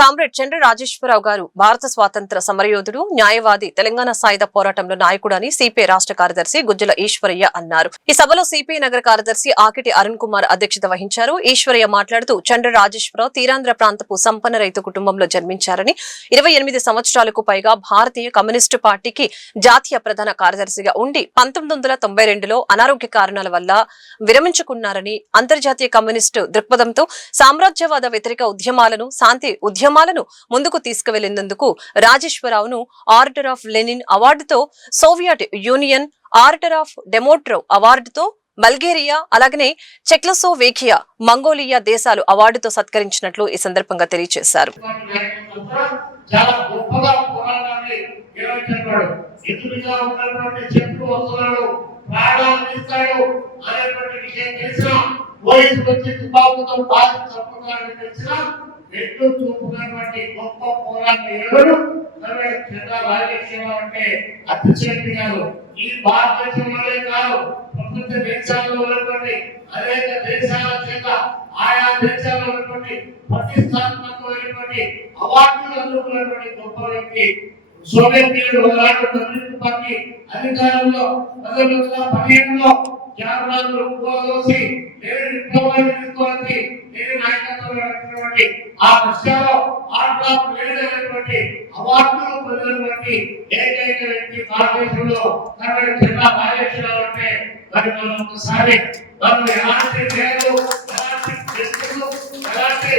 Comrade చంద్ర రాజేశ్వరరావు గారు భారత స్వాతంత్ర సమరయోధుడు, న్యాయవాది, తెలంగాణ సాయుధ పోరాటంలో నాయకుడు అని సిపిఐ రాష్ట్ర కార్యదర్శి గుజ్జల ఈశ్వరయ్య అన్నారు. ఈ సభలో సిపిఐ నగర కార్యదర్శి ఆకిటి అరుణ్ కుమార్ అధ్యక్షత వహించారు. ఈశ్వరయ్య మాట్లాడుతూ చంద్ర రాజేశ్వరరావు తీరాంధ్ర ప్రాంతపు సంపన్న రైతు కుటుంబంలో జన్మించారని 28 సంవత్సరాలకు పైగా భారతీయ కమ్యూనిస్టు పార్టీకి జాతీయ ప్రధాన కార్యదర్శిగా ఉండి 1992లో అనారోగ్య కారణాల వల్ల విరమించుకున్నారని, అంతర్జాతీయ కమ్యూనిస్టు దృక్పథంతో సామ్రాజ్యవాద వ్యతిరేక ఉద్యమాలను, శాంతి ఉద్యమాలను ముందుకు తీసుకువెళ్లినందుకు రాజేశ్వరరావును ఆర్డర్ ఆఫ్ లెనిన్ అవార్డుతో, Soviet Union order of Dimitrov అవార్డుతో, బల్గేరియా అలాగనే చెక్లసోవేకియా, మంగోలియా దేశాలు అవార్డుతో సత్కరించినట్లు ఈ సందర్భంగా తెలియజేశారు. ఎట్లు చూపుకున్నటువంటి గొప్ప పోరాటం అంటే అతిశక్తి కాదు. ఈ భారతదేశంలోనే కాదు, ప్రపంచ దేశాల్లో ఉన్నటువంటి అనేక దేశాల చేత ఆయా దేశాల్లో ఉన్నటువంటి ప్రతిష్టాత్మకమైనటువంటి అవార్డులు అందుకున్నటువంటి గొప్ప వ్యక్తి. సోవియట్ యూనియన్ కమ్యూనిస్ట్ పార్టీ అధికారంలో 1915లో జార్నాలు కోసి ఆ విషయాల్లో అవార్డులు పొందినటువంటి ఏకైక వ్యక్తి భారతదేశంలో చంద్ర రాజేశ్వరరావు అంటే మరి మనం ఒకసారి మనం ఎలాంటి లేదు, ఎలాంటి వ్యక్తులు, ఎలాంటి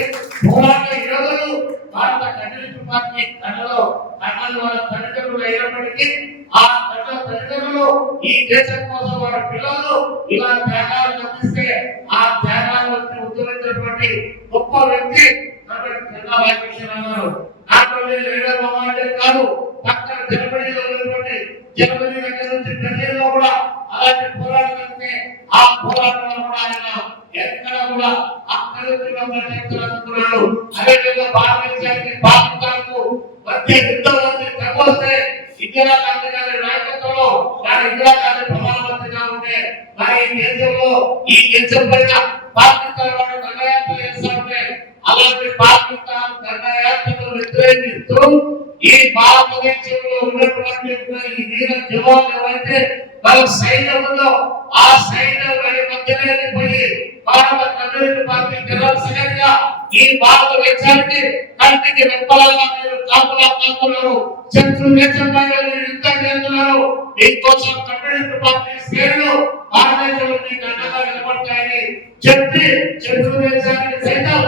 పోరాట యోధులు భారత కమ్యూనిస్ట్ పార్టీ కళలో వాళ్ళ తల్లిదండ్రులు అయినప్పటికీ ఆ కళ తల్లిదండ్రులు ఈ దేశం కోసం వారి పిల్లలు ఇలా త్యాగాలు అందిస్తే ఆ త్యాగాలు ఉద్యమించినటువంటి గొప్ప వ్యక్తి కాదు. పక్కన జర్మనీలో ఉన్నటువంటి జర్మనీ దగ్గర నుంచి ఢిల్లీలో కూడా అలాంటి పోరాటం జరిగితే ఆ పోరాటంలో కూడా ఆయన ఎక్కడ కూడా అక్కడున్నాడు. అదేవిధంగా భారతదేశానికి పాకిస్తాన్కు మధ్య యుద్ధం తగ్గొస్తే ఇందిరాగాంధీ గారి నాయకత్వంలో ఇందిరాగాంధీ ప్రధానమంత్రిగా ఉంటే మరి ఈ దేశం పైన పాకిస్తాన్ వాడు దండయాత్ర చేస్తా ఉంటే అలాంటి పాకిస్తాన్ దండయాత్రను వ్యతిరేకిస్తూ ఈ భారతదేశంలో ఉన్నటువంటి ఈ వీర జవాన్లు ఎవరైతే మన సైన్యం ఉందో ఆ సైన్యం మధ్యనే పోయి భారత కమ్యూనిస్ట్ పార్టీ జనరల్ సెక్రటరీ గా ఈ భారతదేశానికి కంటికి రెప్పలాగా మీరు కాపులా కాస్తున్నారు. శత్రు దేశం పైన మీరు యుద్ధం చేస్తున్నారు. మీకోసం కమ్యూనిస్ట్ పార్టీ శ్రేణులు భారతదేశంలో మీకు అండగా నిలబడతాయని చెప్పి శత్రు దేశానికి సైతం